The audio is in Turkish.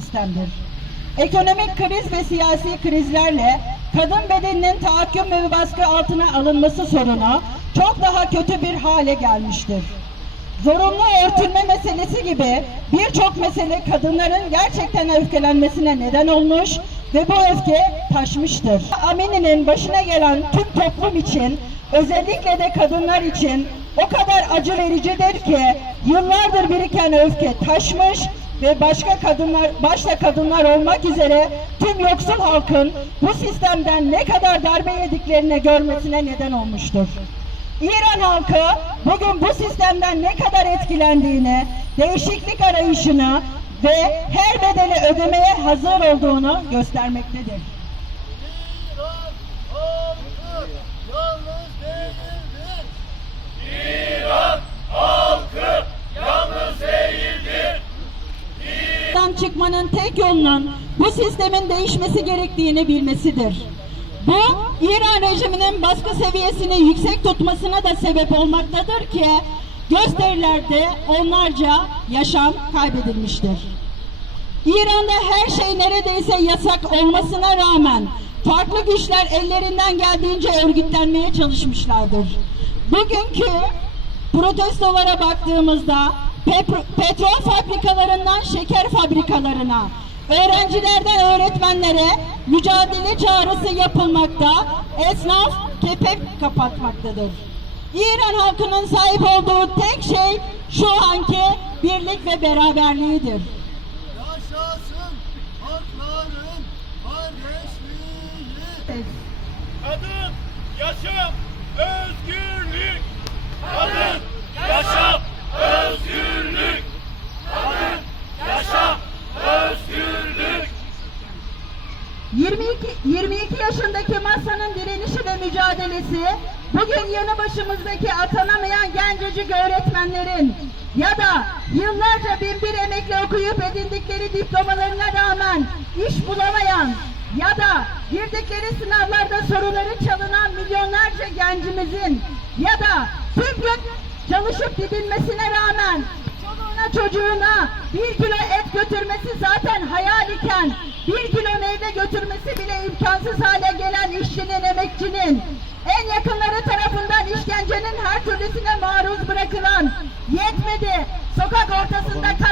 sistemdir. Ekonomik kriz ve siyasi krizlerle kadın bedeninin tahakküm ve baskı altına alınması sorunu çok daha kötü bir hale gelmiştir. Zorunlu örtünme meselesi gibi birçok mesele kadınların gerçekten öfkelenmesine neden olmuş ve bu öfke taşmıştır. Amini'nin başına gelen tüm toplum için özellikle de kadınlar için o kadar acı vericidir ki yıllardır biriken öfke taşmış ve başka kadınlar, başta kadınlar olmak üzere tüm yoksul halkın bu sistemden ne kadar darbe yediklerini görmesine neden olmuştur. İran halkı bugün bu sistemden ne kadar etkilendiğini, değişiklik arayışını ve her bedeli ödemeye hazır olduğunu göstermektedir. İran halkı yalnız değildir. İran halkı yalnız değildir. Buradan çıkmanın tek yolunun bu sistemin değişmesi gerektiğini bilmesidir. Bu İran rejiminin baskı seviyesini yüksek tutmasına da sebep olmaktadır ki gösterilerde onlarca yaşam kaybedilmiştir. İran'da her şey neredeyse yasak olmasına rağmen farklı güçler ellerinden geldiğince örgütlenmeye çalışmışlardır. Bugünkü protestolara baktığımızda petrol fabrikalarından şeker fabrikalarına, öğrencilerden öğretmenlere mücadele çağrısı yapılmakta, esnaf kepek kapatmaktadır. İran halkının sahip olduğu tek şey şu anki birlik ve beraberliğidir. Yaşasın halkların kardeşliği. Kadın, yaşam, özgürlük. Kadın, yaşam, özgürlük. Kadın, yaşam, özgürlük. 22, 22 yaşındaki masanın direnişi ve mücadelesi bugün yanı başımızdaki atanamayan gencecik öğretmenlerin ya da yıllarca binbir emekle okuyup edindikleri diplomalarına rağmen iş bulamayan ya da girdikleri sınavlarda soruları çalınan milyonlarca gencimizin ya da tüm gün çalışıp didinmesine rağmen çoluğuna çocuğuna bir kilo et götürmesi zaten hayal iken bir kilo meyve götürmesi işçinin, emekçinin en yakınları tarafından işkencenin her türlüsüne maruz bırakılan yetmedi sokak ortasında